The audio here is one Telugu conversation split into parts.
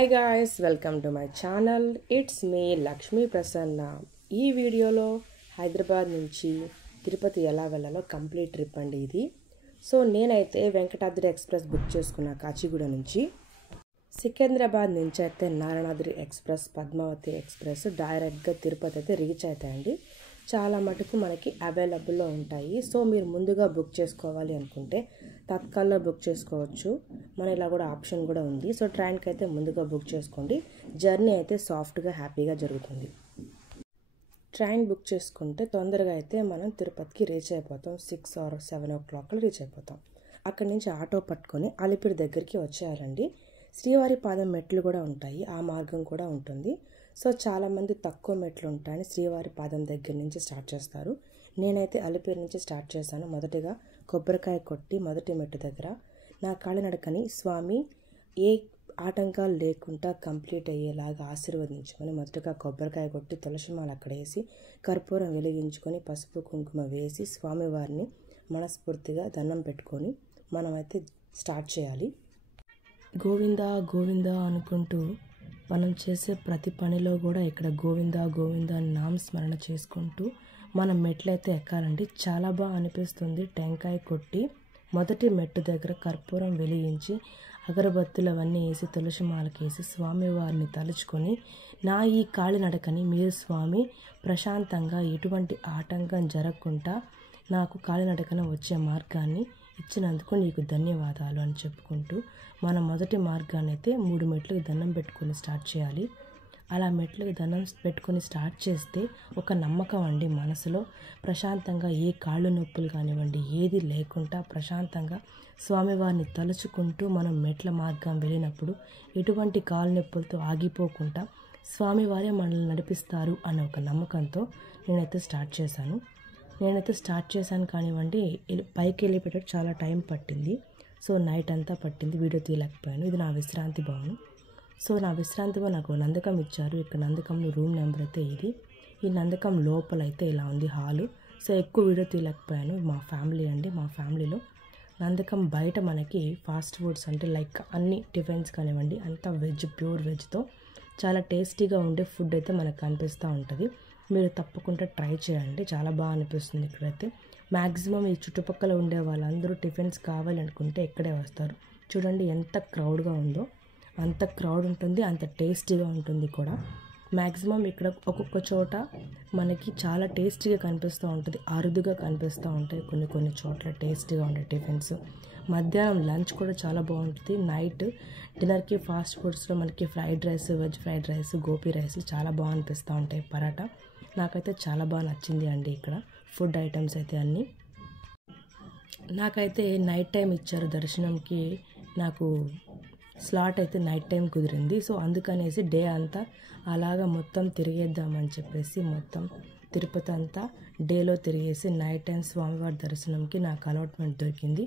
Hi guys, welcome to my channel. It's me Lakshmi Prasanna. ఈ వీడియోలో హైదరాబాద్ నుంచి తిరుపతి ఎలా వెళ్ళాలో కంప్లీట్ ట్రిప్ అండి ఇది. సో నేనైతే వెంకటాద్రి ఎక్స్ప్రెస్ బుక్ చేసుకున్నా కాచిగూడ నుంచి. సికింద్రాబాద్ నుంచి అయితే నారాయణాద్రి ఎక్స్ప్రెస్, పద్మావతి ఎక్స్ప్రెస్ డైరెక్ట్గా తిరుపతి అయితే రీచ్ అవుతాయండి. చాలా మటుకు మనకి అవైలబుల్లో ఉంటాయి. సో మీరు ముందుగా బుక్ చేసుకోవాలి అనుకుంటే తత్కాల్లో బుక్ చేసుకోవచ్చు. మన ఇలా కూడా ఆప్షన్ కూడా ఉంది. సో ట్రైన్కి అయితే ముందుగా బుక్ చేసుకోండి. జర్నీ అయితే సాఫ్ట్గా హ్యాపీగా జరుగుతుంది. ట్రైన్ బుక్ చేసుకుంటే తొందరగా అయితే మనం తిరుపతికి రీచ్ అయిపోతాం. 6 or 7 o'clock రీచ్ అయిపోతాం. అక్కడి నుంచి ఆటో పట్టుకొని అలిపిరి దగ్గరికి వచ్చేయాలండి. శ్రీవారి పాదం మెట్లు కూడా ఉంటాయి, ఆ మార్గం కూడా ఉంటుంది. సో చాలామంది తక్కువ మెట్లు ఉంటాయని శ్రీవారి పాదం దగ్గర నుంచి స్టార్ట్ చేస్తారు. నేనైతే అలిపిరి నుంచి స్టార్ట్ చేశాను. మొదటిగా కొబ్బరికాయ కొట్టి మొదటి మెట్టు దగ్గర నా కాలినడకని స్వామి ఏ ఆటంకాలు లేకుండా కంప్లీట్ అయ్యేలాగా ఆశీర్వదించుకొని మొదటగా కొబ్బరికాయ కొట్టి తులసిమాల అక్కడ వేసి కర్పూరం వెలిగించుకొని పసుపు కుంకుమ వేసి స్వామివారిని మనస్ఫూర్తిగా దండం పెట్టుకొని మనమైతే స్టార్ట్ చేయాలి. గోవిందా గోవిందా అనుకుంటూ మనం చేసే ప్రతి పనిలో కూడా ఇక్కడ గోవిందా గోవిందా అని నామస్మరణ చేసుకుంటూ మనం మెట్లయితే ఎక్కాలండి. చాలా బాగా అనిపిస్తుంది. టెంకాయ కొట్టి మొదటి మెట్టు దగ్గర కర్పూరం వెలిగించి అగరబత్తులు అవన్నీ వేసి తులసి మాలకేసి స్వామివారిని తలుచుకొని నా ఈ కాలినడకని మీరు స్వామి ప్రశాంతంగా ఎటువంటి ఆటంకం జరగకుండా నాకు కాలినడకన వచ్చే మార్గాన్ని ఇచ్చినందుకు నీకు ధన్యవాదాలు అని చెప్పుకుంటూ మన మొదటి మార్గాన్ని అయితే 3 మెట్లకి దండం పెట్టుకొని స్టార్ట్ చేయాలి. అలా మెట్లకి దండం పెట్టుకొని స్టార్ట్ చేస్తే ఒక నమ్మకం అండి, మనసులో ప్రశాంతంగా ఏ కాళ్ళు నొప్పులు కానివ్వండి ఏది లేకుండా ప్రశాంతంగా స్వామివారిని తలుచుకుంటూ మనం మెట్ల మార్గం వెళ్ళినప్పుడు ఎటువంటి కాళ్ళు నొప్పులతో ఆగిపోకుండా స్వామివారే మనల్ని నడిపిస్తారు అనే ఒక నమ్మకంతో నేనైతే స్టార్ట్ చేశాను కానివ్వండి. పైకి వెళ్ళిపోయేటప్పుడు చాలా టైం పట్టింది. సో నైట్ అంతా పట్టింది, వీడియో తీయలేకపోయాను. ఇది నా విశ్రాంతి భవనం. సో నా విశ్రాంతిగా నాకు నందకం ఇచ్చారు. ఇక్కడ నందకంలో రూమ్ నెంబర్ అయితే ఇది. ఈ నందకం లోపల అయితే ఇలా ఉంది హాలు. సో ఎక్కువ వీడియో తీయలేకపోయాను. మా ఫ్యామిలీలో నందకం బయట మనకి ఫాస్ట్ ఫుడ్స్ అంటే లైక్ అన్ని టిఫిన్స్ కానివ్వండి అంతా వెజ్, ప్యూర్ వెజ్తో చాలా టేస్టీగా ఉండే ఫుడ్ అయితే మనకు కనిపిస్తూ ఉంటుంది. మీరు తప్పకుండా ట్రై చేయండి, చాలా బాగా అనిపిస్తుంది. ఇక్కడైతే మ్యాక్సిమం ఈ చుట్టుపక్కల ఉండే వాళ్ళందరూ టిఫిన్స్ కావాలనుకుంటే ఇక్కడే వస్తారు. చూడండి ఎంత క్రౌడ్గా ఉందో, అంత క్రౌడ్ ఉంటుంది, అంత టేస్టీగా ఉంటుంది కూడా. మ్యాక్సిమం ఇక్కడ ఒక్కొక్క చోట మనకి చాలా టేస్టీగా కనిపిస్తూ ఉంటుంది, అరుదుగా కనిపిస్తూ ఉంటాయి కొన్ని చోట్ల టేస్టీగా ఉండే టిఫిన్స్. మధ్యాహ్నం లంచ్ కూడా చాలా బాగుంటుంది. నైట్ డిన్నర్కి ఫాస్ట్ ఫుడ్స్లో మనకి fried rice, veg fried rice, Gopi rice చాలా బాగా అనిపిస్తూ ఉంటాయి. పరాటా నాకైతే చాలా బాగా నచ్చింది అండి. ఇక్కడ ఫుడ్ ఐటమ్స్ అయితే అన్నీ. నాకైతే నైట్ టైం ఇచ్చారు దర్శనంకి. నాకు స్లాట్ అయితే నైట్ టైం కుదిరింది. సో అందుకనేసి డే అంతా అలాగా మొత్తం తిరిగేద్దామని చెప్పేసి మొత్తం తిరుపతి అంతా డేలో తిరిగేసి నైట్ టైం స్వామివారి దర్శనంకి నాకు అలాట్మెంట్ దొరికింది.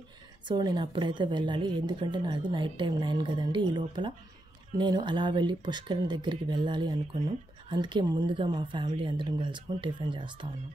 సో నేను అప్పుడైతే వెళ్ళాలి, ఎందుకంటే నాది నైట్ టైం 9 కదండి. ఈ లోపల నేను అలా వెళ్ళి పుష్కరం దగ్గరికి వెళ్ళాలి అనుకున్నాం. అందుకే ముందుగా మా ఫ్యామిలీ అందరం కలుసుకొని టిఫిన్ చేస్తూ ఉన్నాం.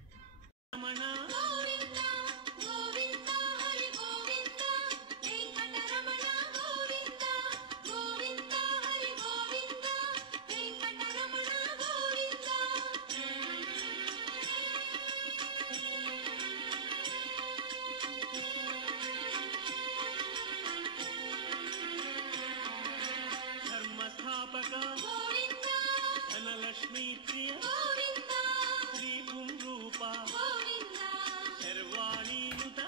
ధనలక్ష్మీ ప్రియ శ్రీ పుంరూప శర్వాణీయుత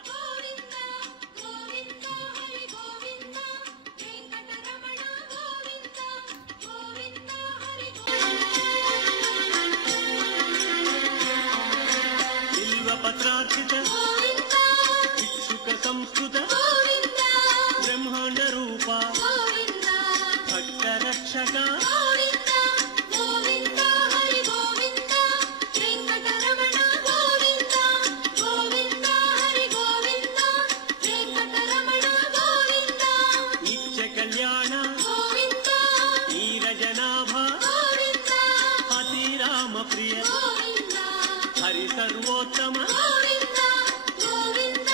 బిల్వపత్రార్చిత భిక్షుక సంస్కృత బ్రహ్మాండ రూప భక్త రక్షక ప్రియ హరి సర్వోత్తమ గోవింద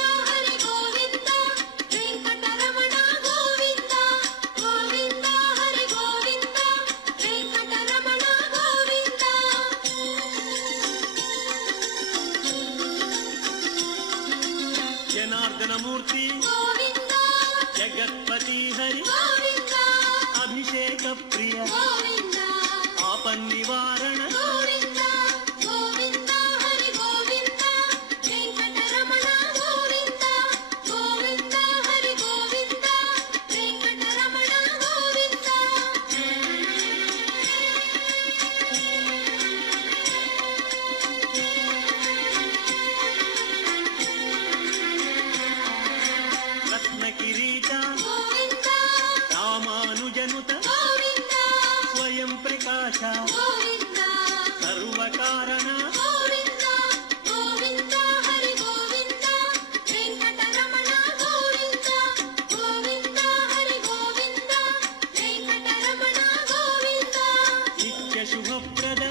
శుభప్రద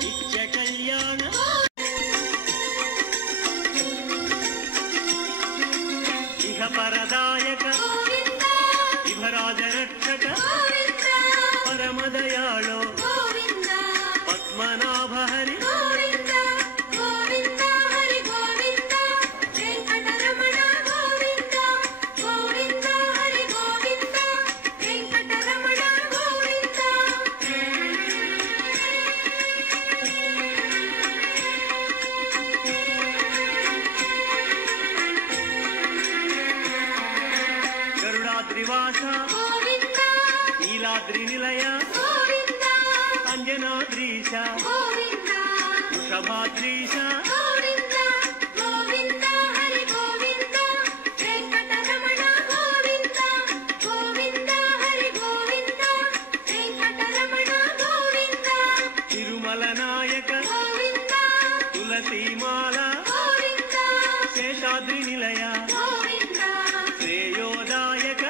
నిత్య కళ్యాణ ఇహ పరదాయక ఇహరాజ రక్షక పరమదయాళో పద్మనాభ హరి గరుడాద్రివాస నీలాద్రి నిలయ అంజనాద్రీశ వృషభాద్రీశ తిరుమల నాయక తులసీమాల శేషాద్రి నిలయ శ్రేయోదాయక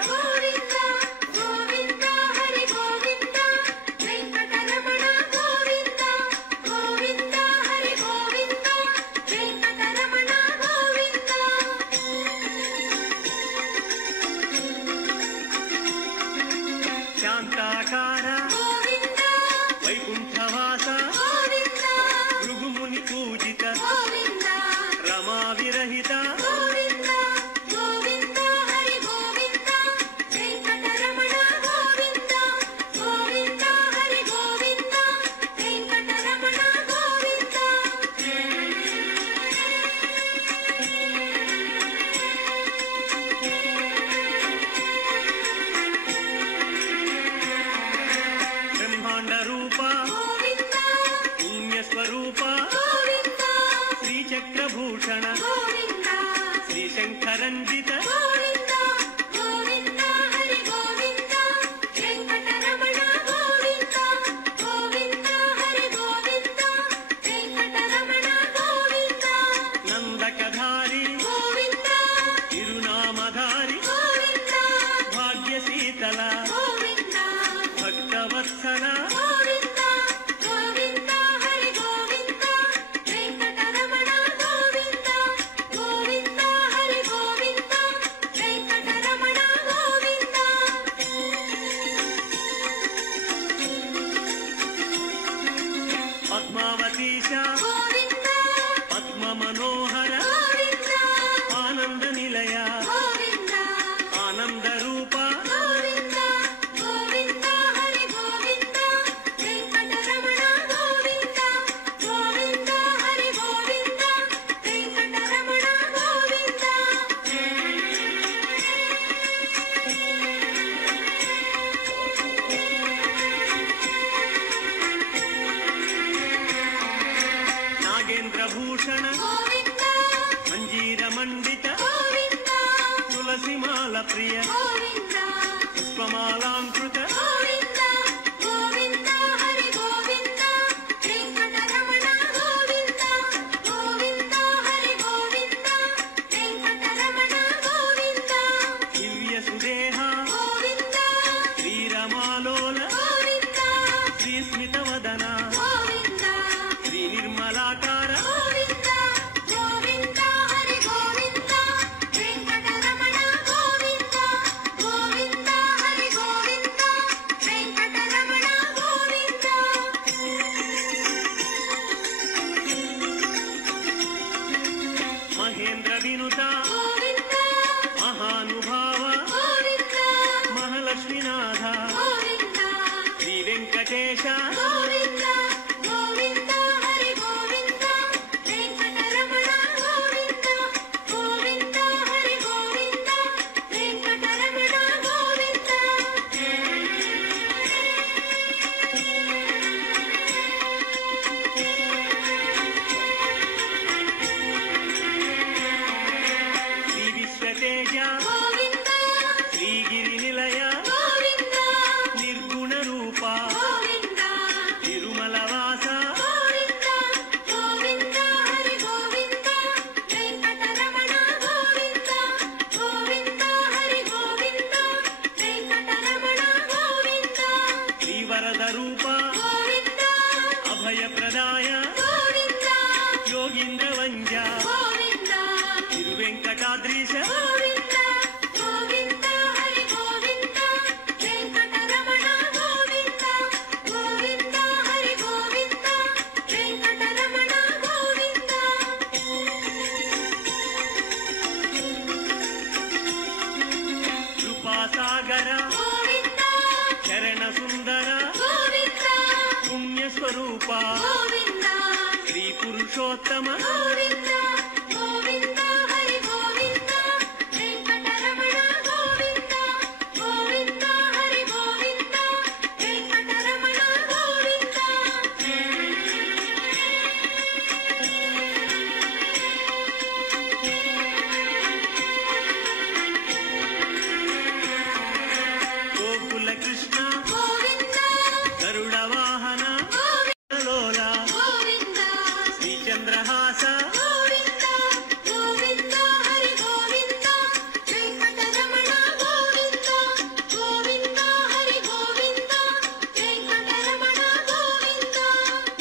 శాంతాకార వైకుంఠవాస భృగుముని పూజిత రమా విరహిత బ్రహ్మాండ రూప పుణ్యస్వరూప శ్రీచక్రభూషణ శ్రీశంకరంజిత నందకధారి తిరునామధారి భాగ్యశీతల భక్తవత్సల పద్మావతీశ పద్మ మనోహర ఆనంద నిలయ ఆనంద రూప నాగేంద్రభూషణ మంజీర మండిత తులసిమాల ప్రియ పుష్పమాలాంకృత దివ్య సుదేహ శ్రీరమాలోల శ్రీస్మిత వదన శ్రీ నిర్మలాకార మహేంద్ర వినుత మహానుభావ మహాలక్ష్మీనాథ శ్రీ వెంకటేశ శ్రీ విశ్వతేజ శ్రీగిరి నిలయ నిర్గుణ రూప తిరుమల వాస శ్రీవరద రూప సర్వోత్తమ గోవింద గోవింద హరి గోవింద వెంకటరమణ గోవింద గోవింద హరి గోవింద వెంకటరమణ గోవింద గోకుల కృష్ణ గోవింద గరుడ వాహన లోల గోవింద శ్రీచంద్రహాస గోవింద గోవింద హరి గోవింద వెంకటరమణ గోవింద గోవింద హరి గోవింద వెంకటరమణ గోవింద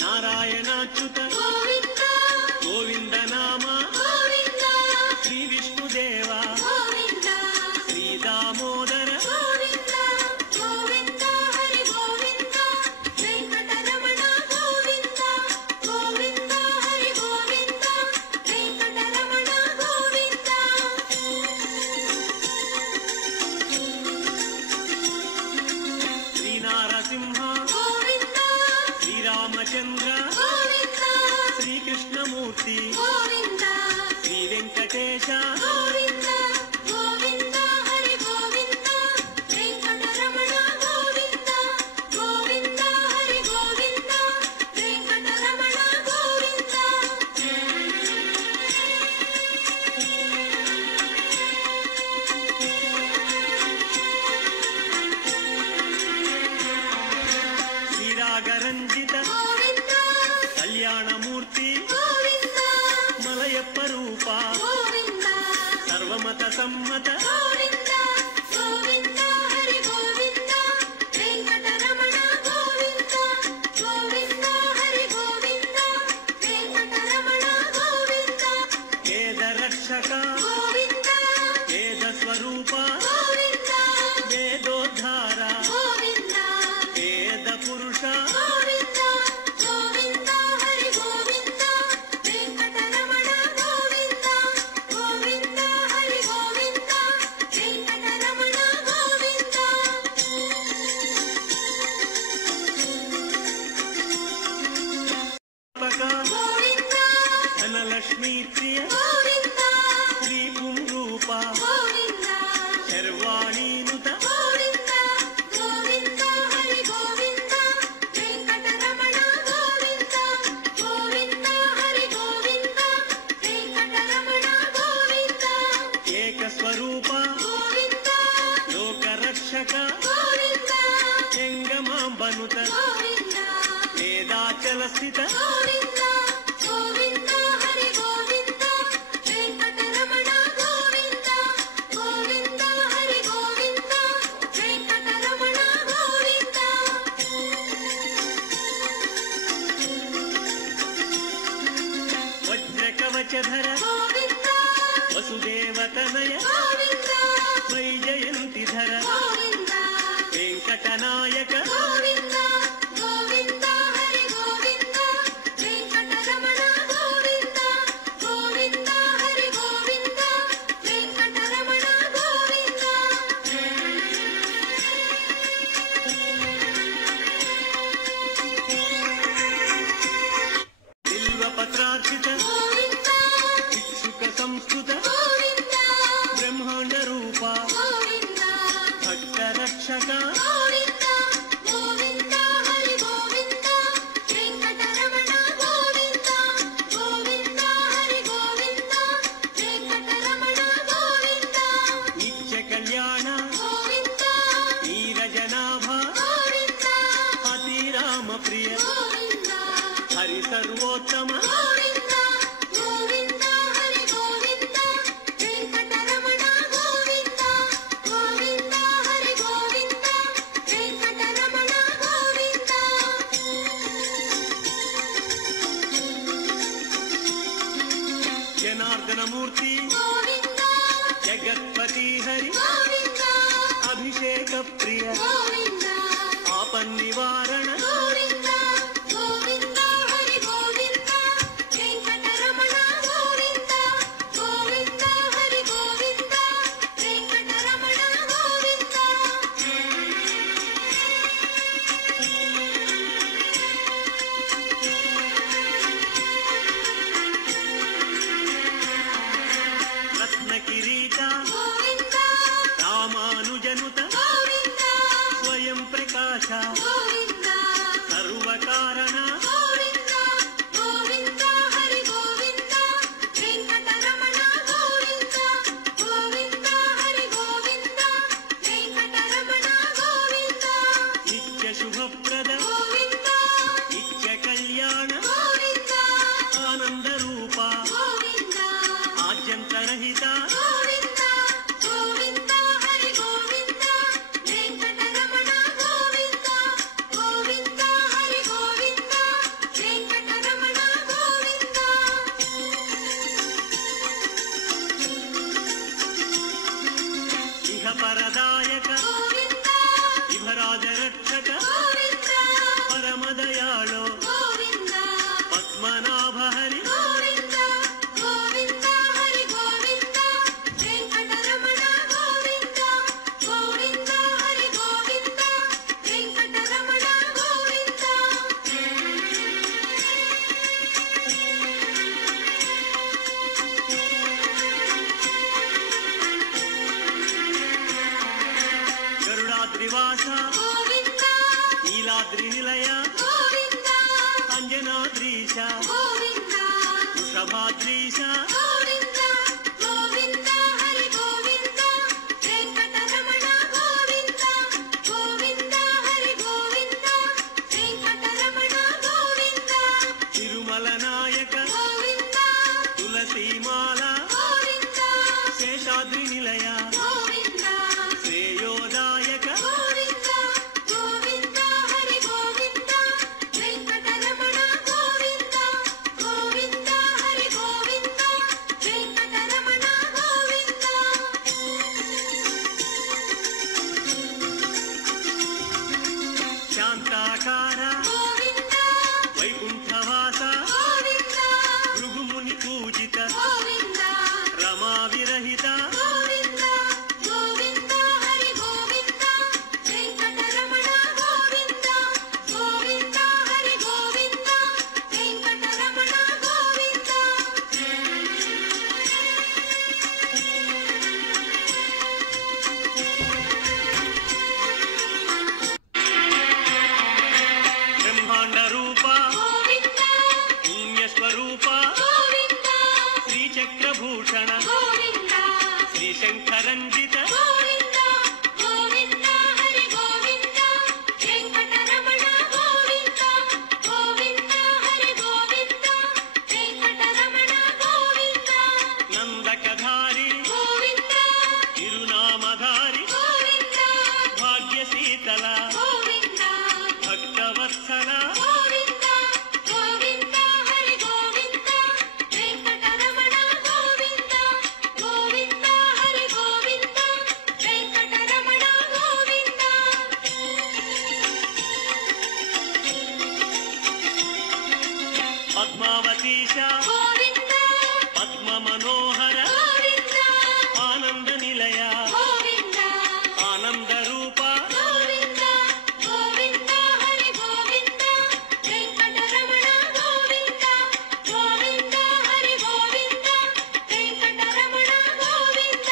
నారాయణాచ్యుత గోవింద గోవింద నామ గోవింద శ్రీ విష్ణుదేవ గోవింద శ్రీ దామోదర గోవింద గోవింద హరి గోవింద వెంకటరమణ గోవింద గోవింద హరి గోవింద వెంకటరమణ గోవింద శ్రీ నారసింహ గోవింద శ్రీరామచంద్ర గోవింద శ్రీకృష్ణమూర్తి గోవింద శ్రీ వెంకటేశ గోవింద గోవింద హరి గోవింద వెంకటరమణ గోవింద గోవింద హరి గోవింద వెంకటరమణ గోవింద శ్రీరాగరంజిత గోవింద కళ్యాణమూర్తి గోవింద మలయప్ప రూప గోవింద సర్వమత సమ్మత గోవింద గోవింద హరి గోవింద వెంకటరమణ గోవింద గోవింద హరి గోవింద వెంకటరమణ గోవింద వేద రక్షక గోవింద వేద స్వరూప గోవింద వేదోద్ధార గోవింద వేద పురుష గోవింద గోవింద హరి గోవింద వెంకటరమణ గోవింద గోవింద హరి గోవింద వెంకటరమణ గోవింద గోవింద ధనలక్ష్మీ ప్రియ గోవింద శ్రీ పుంరూప గోవింద శర్వాణీనుత గోవింద గోవింద హరి గోవింద వెంకటరమణ గోవింద గోవింద హరి గోవింద వెంకటరమణ గోవింద ఏకస్వరూప గోవింద లోకరక్షక గోవింద జంగమాంబనుత గోవింద వేదాచల స్థిత గోవింద గోవింద హరి గోవింద వెంకటరమణ గోవింద గోవింద హరి గోవింద వెంకటరమణ గోవింద వజ్రకవచధర గోవింద వసుదేవతనయ గోవింద వైజయంతిధర గోవింద వెంకటనాయక గోవింద గోవింద హరి గోవింద వెంకటరమణ గోవింద గోవింద హరి గోవింద వెంకటరమణ గోవింద బిల్వపత్రార్చిత గోవింద భిక్షుక సంస్కృత గోవింద బ్రహ్మాండ రూప గోవింద భక్త రక్షక గోవింద గోవింద హరి గోవింద వెంకటరమణ గోవింద గోవింద హరి గోవింద వెంకటరమణ గోవింద నిత్య కళ్యాణ గోవింద నీరజనాభ గోవింద అతిరామ ప్రియ గోవింద హరి సర్వోత్తమ గోవింద గోవింద హరి గోవింద వెంకటరమణ గోవింద గోవింద హరి గోవింద వెంకటరమణ గోవింద జనార్దనమూర్తి గోవింద జగత్పతి హరి గోవింద అభిషేక ప్రియ గోవింద ఆపన్నివారణ గోవింద గోవింద హరి గోవింద గోవింద సర్వకారణ గోవింద గోవింద హరి గోవింద వెంకటరమణ గోవింద గోవింద హరి గోవింద వెంకటరమణ గోవింద నిత్య శుభప్రద గోవింద నిత్య కళ్యాణ గోవింద ఆనంద రూప గోవింద ఆద్యంతరహిత గోవింద గోవింద హరి గోవింద వెంకటరమణ గోవింద గోవింద హరి గోవింద వెంకటరమణ గోవింద ఇహ పరదాయక గోవింద ఇహరాజ రక్షక గోవింద పరమదయాళో గోవింద పద్మనాభ హరి గోవింద గోవింద హరి గోవింద వెంకటరమణ గోవింద గోవింద హరి గోవింద వెంకటరమణ గోవింద గరుడాద్రివాస గోవింద నీలాద్రి నిలయ గోవింద అంజనాద్రీశ గోవింద వృషభాద్రీశ గోవింద గోవింద హరి గోవింద వెంకటరమణ గోవింద గోవింద హరి గోవింద వెంకటరమణ గోవింద తిరుమల నాయక గోవింద తులసీమాల గోవింద శేషాద్రి నిలయ గోవింద శ్రేయోదాయక గోవింద గోవింద హరి గోవింద వెంకటరమణ గోవింద గోవింద హరి గోవింద వెంకటరమణ గోవింద శాంతాకార గోవింద వైకుంఠవాస గోవింద భృగుముని పూజిత గోవింద రమా విరహిత గోవింద గోవింద హరి గోవింద వెంకటరమణ గోవింద గోవింద హరి గోవింద వెంకటరమణ గోవింద బ్రహ్మాండ రూప గోవింద పుణ్యస్వరూప గోవింద శ్రీచక్రభూషణ గోవింద శ్రీశంకరంజిత గోవింద గోవింద హరి గోవింద వెంకటరమణ గోవింద గోవింద హరి గోవింద వెంకటరమణ గోవింద నందకధారి గోవింద తిరునామధారి గోవింద భాగ్యశీతల గోవింద భక్తవత్సల గోవింద గోవింద హరి గోవింద వెంకటరమణ గోవింద గోవింద హరి గోవింద వెంకటరమణ గోవింద పద్మావతీశ గోవింద పద్మ మనోహర గోవింద ఆనంద నిలయ గోవింద ఆనంద రూప గోవింద గోవింద హరి గోవింద వెంకటరమణ గోవింద గోవింద హరి గోవింద వెంకటరమణ గోవింద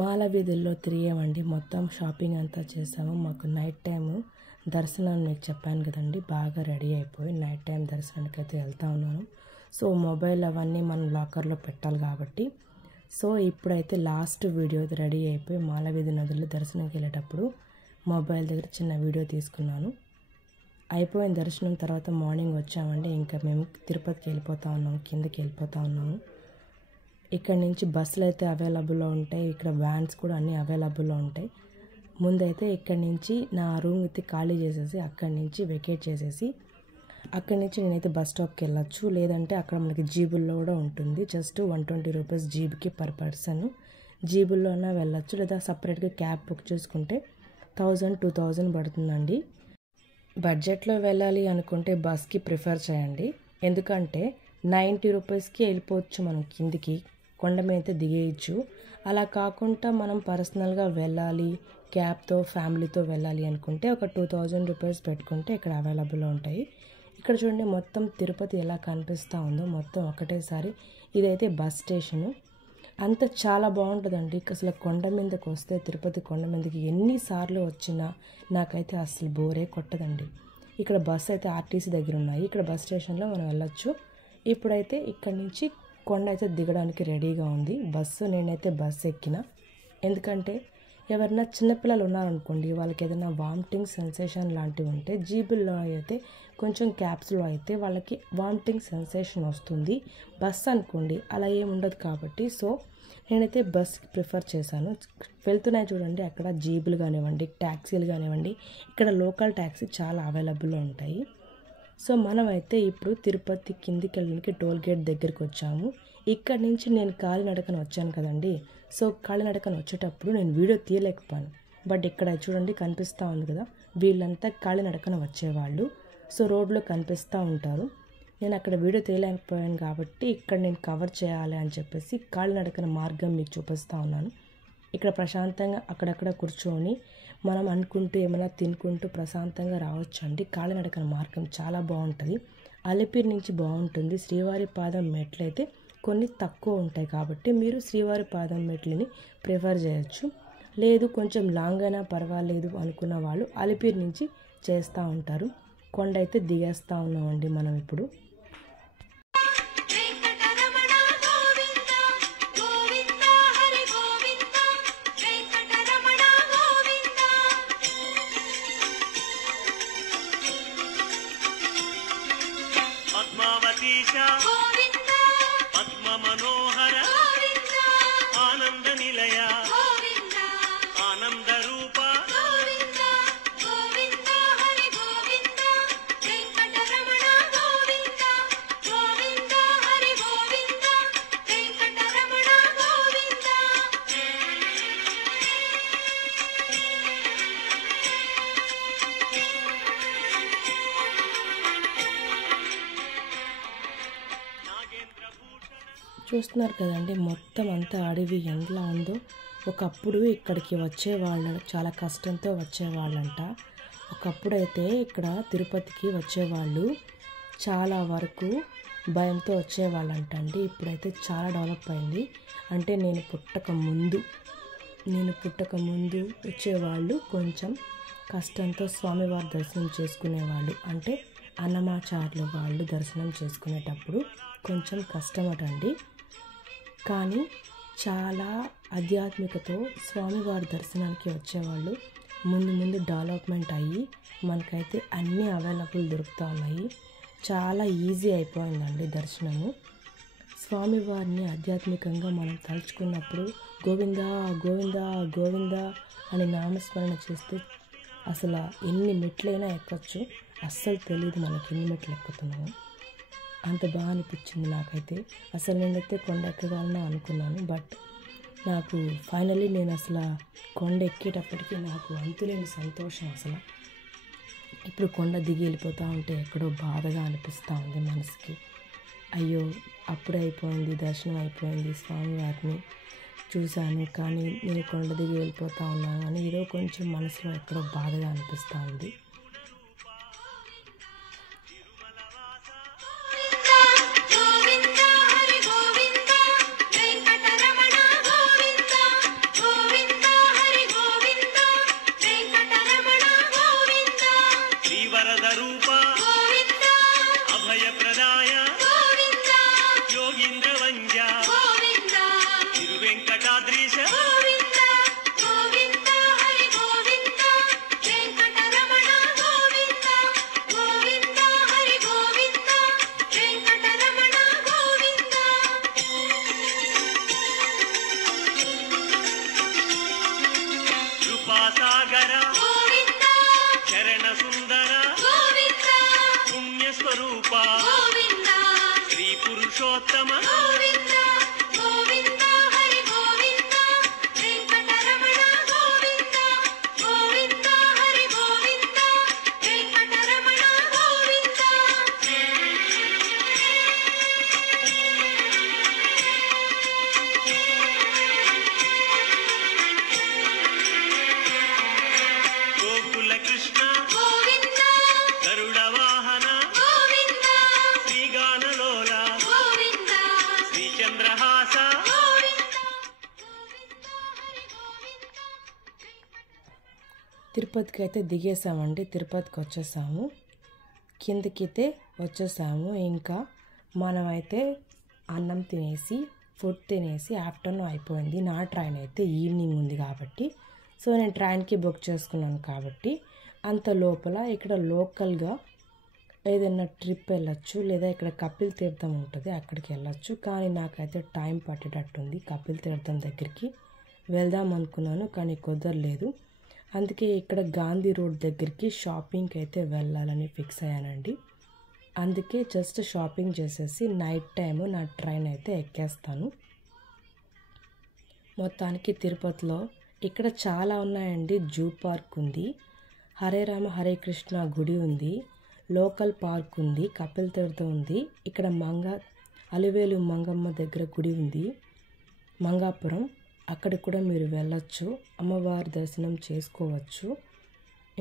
మాల వీధుల్లో తిరిగామండి, మొత్తం షాపింగ్ అంతా చేసాము. మాకు నైట్ టైం దర్శనం మీకు చెప్పాను కదండి, బాగా రెడీ అయిపోయి నైట్ టైం దర్శనానికి అయితే వెళ్తా ఉన్నాను. సో మొబైల్ అవన్నీ మనం లాకర్లో పెట్టాలి కాబట్టి సో ఇప్పుడైతే లాస్ట్ వీడియో రెడీ అయిపోయి మాల వీధి నదుల్లో దర్శనంకి వెళ్ళేటప్పుడు మొబైల్ దగ్గర చిన్న వీడియో తీసుకున్నాను. అయిపోయిన దర్శనం తర్వాత మార్నింగ్ వచ్చామండి, ఇంకా మేము తిరుపతికి వెళ్ళిపోతూ ఉన్నాము, కిందకి వెళ్ళిపోతూ ఉన్నాము. ఇక్కడ నుంచి బస్సులు అయితే అవైలబుల్లో ఉంటాయి, ఇక్కడ వ్యాన్స్ కూడా అన్నీ అవైలబుల్లో ఉంటాయి. ముందైతే ఇక్కడ నుంచి నా రూమ్ అయితే ఖాళీ చేసేసి అక్కడి నుంచి వెకేట్ చేసేసి అక్కడి నుంచి నేనైతే బస్ స్టాప్కి వెళ్ళొచ్చు, లేదంటే అక్కడ మనకి జీబుల్లో కూడా ఉంటుంది. జస్ట్ 120 రూపీస్ జీబుకి పర్ పర్సన్. జీబుల్లోనే వెళ్ళొచ్చు, లేదా సపరేట్గా క్యాబ్ బుక్ చేసుకుంటే 1000-2000 పడుతుందండి. బడ్జెట్లో వెళ్ళాలి అనుకుంటే బస్కి ప్రిఫర్ చేయండి, ఎందుకంటే 90 రూపీస్కి వెళ్ళిపోవచ్చు మనం కిందికి, కొండ మీద దిగేయచ్చు. అలా కాకుండా మనం పర్సనల్గా వెళ్ళాలి, క్యాబ్తో ఫ్యామిలీతో వెళ్ళాలి అనుకుంటే ఒక 2000 రూపీస్ పెట్టుకుంటే ఇక్కడ అవైలబుల్లో ఉంటాయి. ఇక్కడ చూడండి మొత్తం తిరుపతి ఎలా కనిపిస్తూ ఉందో, మొత్తం ఒకటేసారి. ఇదైతే బస్ స్టేషను, అంత చాలా బాగుంటుందండి. అసలు కొండ మీదకి వస్తే తిరుపతి కొండ మీదకి ఎన్నిసార్లు వచ్చినా నాకైతే అసలు బోరే కొట్టదండి. ఇక్కడ బస్ అయితే ఆర్టీసీ దగ్గర ఉన్నాయి, ఇక్కడ బస్ స్టేషన్లో మనం వెళ్ళొచ్చు. ఇప్పుడైతే ఇక్కడ నుంచి కొండ అయితే దిగడానికి రెడీగా ఉంది బస్సు. నేనైతే బస్సు ఎక్కిన, ఎందుకంటే ఎవరైనా చిన్నపిల్లలు ఉన్నారనుకోండి, వాళ్ళకి ఏదైనా వామిటింగ్ సెన్సేషన్ లాంటివి ఉంటే జీబుల్లో అయితే కొంచెం క్యాబ్స్లో అయితే వాళ్ళకి వామిటింగ్ సెన్సేషన్ వస్తుంది. బస్ అనుకోండి అలా ఏముండదు కాబట్టి సో నేనైతే బస్కి ప్రిఫర్ చేశాను. వెళ్తున్నాయి చూడండి, అక్కడ జీబులు కానివ్వండి, ట్యాక్సీలు కానివ్వండి, ఇక్కడ లోకల్ ట్యాక్సీ చాలా అవైలబుల్లో ఉంటాయి. సో మనమైతే ఇప్పుడు తిరుపతి కిందికి వెళ్ళడానికి టోల్ గేట్ దగ్గరికి వచ్చాము. ఇక్కడ నుంచి నేను కాలినడకన వచ్చాను కదండి, సో కాలినడకన వచ్చేటప్పుడు నేను వీడియో తీయలేకపోయాను. బట్ ఇక్కడ చూడండి కనిపిస్తూ ఉంది కదా, వీళ్ళంతా కాలినడకన వచ్చేవాళ్ళు. సో రోడ్లో కనిపిస్తూ ఉంటారు. నేను అక్కడ వీడియో తీయలేకపోయాను కాబట్టి ఇక్కడ నేను కవర్ చేయాలి అని చెప్పేసి కాలినడకన మార్గం మీకు చూపిస్తూ ఉన్నాను. ఇక్కడ ప్రశాంతంగా అక్కడక్కడ కూర్చొని మనం అనుకుంటూ ఏమైనా తినుకుంటూ ప్రశాంతంగా రావచ్చండి. కాలినడకన మార్గం చాలా బాగుంటుంది. అలిపిరి నుంచి బాగుంటుంది. శ్రీవారి పాదం మెట్లు అయితే కొన్ని తక్కువ ఉంటాయి కాబట్టి మీరు శ్రీవారి పాదం మెట్లని ప్రిఫర్ చేయొచ్చు. లేదు కొంచెం లాంగ్ అయినా పర్వాలేదు అనుకున్న వాళ్ళు అలిపిరి నుంచి చేస్తూ ఉంటారు. కొండ అయితే దిగేస్తూ ఉన్నామండి మనం ఇప్పుడు. వెంకటరమణ గోవింద గోవింద హరి గోవింద వెంకటరమణ గోవింద పద్మావతీశ గోవింద పద్మ మనోహర గోవింద ఆనంద నిలయ గోవింద ఆనంద రూప గోవింద గోవింద హరి గోవింద వెంకటరమణ గోవింద గోవింద హరి గోవింద వెంకటరమణ గోవింద నాగేంద్ర భూషణ చూస్తున్నారు కదండి మొత్తం అంతా అడవి ఎలా ఉందో. ఒకప్పుడు ఇక్కడికి వచ్చేవాళ్ళు చాలా కష్టంతో వచ్చేవాళ్ళంట. ఒకప్పుడైతే ఇక్కడ తిరుపతికి వచ్చేవాళ్ళు చాలా వరకు భయంతో వచ్చేవాళ్ళంట అండి. ఇప్పుడైతే చాలా డెవలప్ అయింది. అంటే నేను పుట్టక ముందు వచ్చేవాళ్ళు కొంచెం కష్టంతో స్వామివారి దర్శనం చేసుకునేవాళ్ళు. అంటే అన్నమాచార్యులు వాళ్ళు దర్శనం చేసుకునేటప్పుడు కొంచెం కష్టమటండి. కానీ చాలా ఆధ్యాత్మికతో స్వామివారి దర్శనానికి వచ్చేవాళ్ళు. ముందు డెవలప్మెంట్ అయ్యి మనకైతే అన్నీ అవైలబుల్ దొరుకుతూ ఉన్నాయి. చాలా ఈజీ అయిపోయిందండి దర్శనము. స్వామివారిని ఆధ్యాత్మికంగా మనం తలుచుకున్నప్పుడు గోవిందా గోవిందా గోవిందా అని నామస్మరణ చేస్తే అసలు ఎన్ని మెట్లైనా ఎక్కొచ్చు. అస్సలు తెలియదు మనకి ఎన్ని మెట్లు ఎక్కుతున్నాము. అంత బాగా అనిపించింది నాకైతే. అసలు నేనైతే కొండ ఎక్కగలనా అనుకున్నాను, బట్ నాకు ఫైనలీ నేను అసలు కొండ ఎక్కేటప్పటికి నాకు అంతులేని సంతోషం. అసలు ఇప్పుడు కొండ దిగి వెళ్ళిపోతూ ఉంటే ఎక్కడో బాధగా అనిపిస్తూ ఉంది మనసుకి. అయ్యో అప్పుడే అయిపోయింది, దర్శనం అయిపోయింది, స్వామివారిని చూశాను కానీ నేను కొండ దిగి వెళ్ళిపోతూ ఉన్నాను అని ఏదో కొంచెం మనసులో ఎక్కడో బాధగా అనిపిస్తూ ఉంది. గోవింద హరి గోవింద వెంకటరమణ గోవింద గోవింద పురుషోత్తమ గోవింద గోవింద హరి గోవింద వెంకటరమణ గోవింద గోవింద హరి గోవింద వెంకటరమణ గోవింద గోకుల కృష్ణ గోవింద గరుడ వాహన గోవింద శ్రీగానలోల గోవింద శ్రీచంద్రహాస గోవింద గోవింద హరి గోవింద తిరుపతికి అయితే దిగేసామండి. తిరుపతికి వచ్చేసాము. కిందకైతే వచ్చేసాము. ఇంకా మనమైతే అన్నం తినేసి ఫుడ్ తినేసి ఆఫ్టర్నూన్ అయిపోయింది. నా ట్రైన్ అయితే ఈవినింగ్ ఉంది కాబట్టి సో నేను ట్రైన్కి బుక్ చేసుకున్నాను కాబట్టి అంత లోపల ఇక్కడ లోకల్గా ఏదైనా ట్రిప్ వెళ్ళొచ్చు, లేదా ఇక్కడ కపిల్ తీర్థం ఉంటుంది అక్కడికి వెళ్ళొచ్చు. కానీ నాకైతే టైం పట్టేటట్టుంది. కపిల్ తీర్థం దగ్గరికి వెళ్దాం అనుకున్నాను కానీ కుదరలేదు. అందుకే ఇక్కడ గాంధీ రోడ్ దగ్గరికి షాపింగ్కి అయితే వెళ్ళాలని ఫిక్స్ అయ్యానండి. అందుకే జస్ట్ షాపింగ్ చేసేసి నైట్ టైము నా ట్రైన్ అయితే ఎక్కేస్తాను. మొత్తానికి తిరుపతిలో ఇక్కడ చాలా ఉన్నాయండి. జూ పార్క్ ఉంది, హరే రామ హరే కృష్ణ గుడి ఉంది, లోకల్ పార్క్ ఉంది, కపిల్ తీర్థం ఉంది, ఇక్కడ అలివేలు మంగమ్మ దగ్గర గుడి ఉంది, మంగాపురం, అక్కడికి కూడా మీరు వెళ్ళొచ్చు, అమ్మవారి దర్శనం చేసుకోవచ్చు.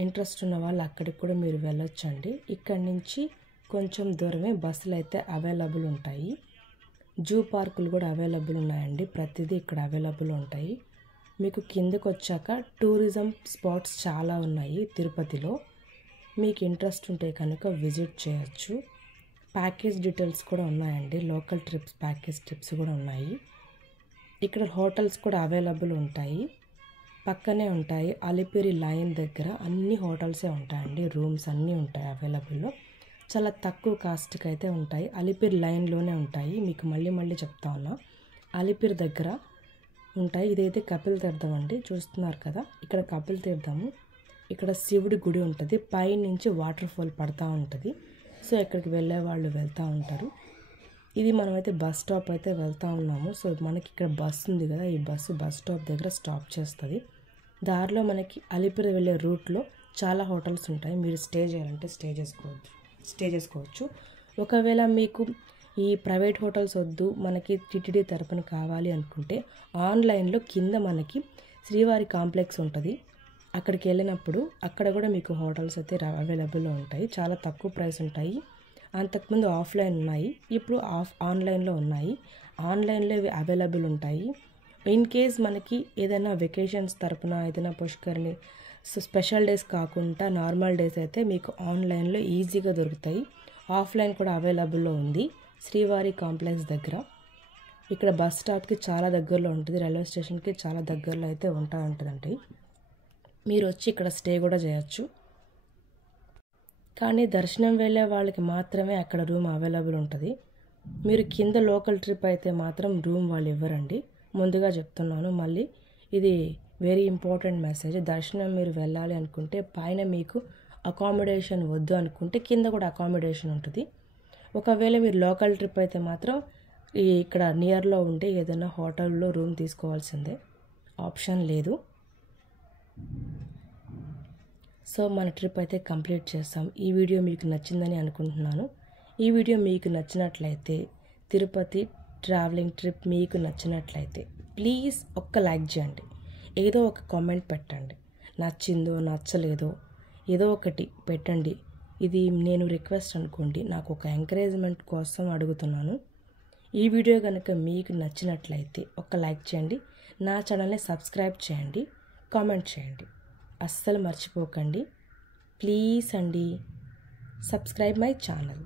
ఇంట్రెస్ట్ ఉన్న వాళ్ళు అక్కడికి కూడా మీరు వెళ్ళొచ్చు అండి. ఇక్కడి నుంచి కొంచెం దూరమే బస్సులు అయితే అవైలబుల్ ఉంటాయి. జూ పార్కులు కూడా అవైలబుల్ ఉన్నాయండి. ప్రతిదీ ఇక్కడ అవైలబుల్ ఉంటాయి. మీకు కిందకు వచ్చాక టూరిజం స్పాట్స్ చాలా ఉన్నాయి తిరుపతిలో. మీకు ఇంట్రెస్ట్ ఉంటే కనుక విజిట్ చేయొచ్చు. ప్యాకేజ్ డీటెయిల్స్ కూడా ఉన్నాయండి. లోకల్ ట్రిప్స్ ప్యాకేజ్ ట్రిప్స్ కూడా ఉన్నాయి. ఇక్కడ హోటల్స్ కూడా అవైలబుల్ ఉంటాయి. పక్కనే ఉంటాయి. అలిపిరి లైన్ దగ్గర అన్ని హోటల్సే ఉంటాయండి. రూమ్స్ అన్నీ ఉంటాయి అవైలబుల్లో. చాలా తక్కువ కాస్ట్కి అయితే ఉంటాయి. అలిపిరి లైన్లోనే ఉంటాయి. మీకు మళ్ళీ చెప్తా ఉన్నా, అలిపిరి దగ్గర ఉంటాయి. ఇదైతే కపిల్ తీర్థం అండి, చూస్తున్నారు కదా. ఇక్కడ కపిల్ తీర్థము, ఇక్కడ శివుడి గుడి ఉంటుంది, పైనుంచి వాటర్ ఫాల్ పడతా ఉంటుంది. సో ఇక్కడికి వెళ్ళే వాళ్ళు వెళ్తూ ఉంటారు. ఇది మనమైతే బస్ స్టాప్ అయితే వెళ్తూ ఉన్నాము. సో మనకి ఇక్కడ బస్సు ఉంది కదా, ఈ బస్సు బస్ స్టాప్ దగ్గర స్టాప్ చేస్తుంది. దారిలో మనకి అలిపిరి వెళ్ళే రూట్లో చాలా హోటల్స్ ఉంటాయి. మీరు స్టే చేయాలంటే స్టే చేసుకోవచ్చు. ఒకవేళ మీకు ఈ ప్రైవేట్ హోటల్స్ వద్దు, మనకి టిటిడి తరపున కావాలి అనుకుంటే ఆన్లైన్లో కింద మనకి శ్రీవారి కాంప్లెక్స్ ఉంటుంది. అక్కడికి వెళ్ళినప్పుడు అక్కడ కూడా మీకు హోటల్స్ అయితే అవైలబుల్లో ఉంటాయి. చాలా తక్కువ ప్రైస్ ఉంటాయి. అంతకుముందు ఆఫ్లైన్ ఉన్నాయి, ఇప్పుడు ఆన్లైన్లో ఉన్నాయి. ఆన్లైన్లో ఇవి అవైలబుల్ ఉంటాయి. ఇన్ కేస్ మనకి ఏదైనా వెకేషన్స్ తరపున ఏదైనా పుష్కరిణి స్పెషల్ డేస్ కాకుండా నార్మల్ డేస్ అయితే మీకు ఆన్లైన్లో ఈజీగా దొరుకుతాయి. ఆఫ్లైన్ కూడా అవైలబుల్లో ఉంది శ్రీవారి కాంప్లెక్స్ దగ్గర. ఇక్కడ బస్ స్టాప్కి చాలా దగ్గరలో ఉంటుంది, రైల్వే స్టేషన్కి చాలా దగ్గరలో అయితే ఉంటుందండి. మీరు వచ్చి ఇక్కడ స్టే కూడా చేయొచ్చు. కానీ దర్శనం వెళ్ళే వాళ్ళకి మాత్రమే అక్కడ రూమ్ అవైలబుల్ ఉంటుంది. మీరు కింద లోకల్ ట్రిప్ అయితే మాత్రం రూమ్ వాళ్ళు ఇవ్వరండి. ముందుగా చెప్తున్నాను. మళ్ళీ ఇది వెరీ ఇంపార్టెంట్ మెసేజ్. దర్శనం మీరు వెళ్ళాలి అనుకుంటే పైన మీకు అకామిడేషన్ వద్దు అనుకుంటే కింద కూడా అకామిడేషన్ ఉంటుంది. ఒకవేళ మీరు లోకల్ ట్రిప్ అయితే మాత్రం ఇక్కడ నియర్లో ఉంటే ఏదైనా హోటల్లో రూమ్ తీసుకోవాల్సిందే, ఆప్షన్ లేదు. సో మన ట్రిప్ అయితే కంప్లీట్ చేస్తాం. ఈ వీడియో మీకు నచ్చిందని అనుకుంటున్నాను. ఈ వీడియో మీకు నచ్చినట్లయితే, తిరుపతి ట్రావెలింగ్ ట్రిప్ మీకు నచ్చినట్లయితే ప్లీజ్ ఒక్క లైక్ చేయండి, ఏదో ఒక కామెంట్ పెట్టండి. నచ్చిందో నచ్చలేదో ఏదో ఒకటి పెట్టండి. ఇది నేను రిక్వెస్ట్ అనుకోండి, నాకు ఒక ఎంకరేజ్మెంట్ కోసం అడుగుతున్నాను. ఈ వీడియో కనుక మీకు నచ్చినట్లయితే ఒక్క లైక్ చేయండి, నా ఛానల్ని సబ్స్క్రైబ్ చేయండి, కామెంట్ చేయండి. అస్సలు మర్చిపోకండి ప్లీజ్ అండి. Subscribe my channel.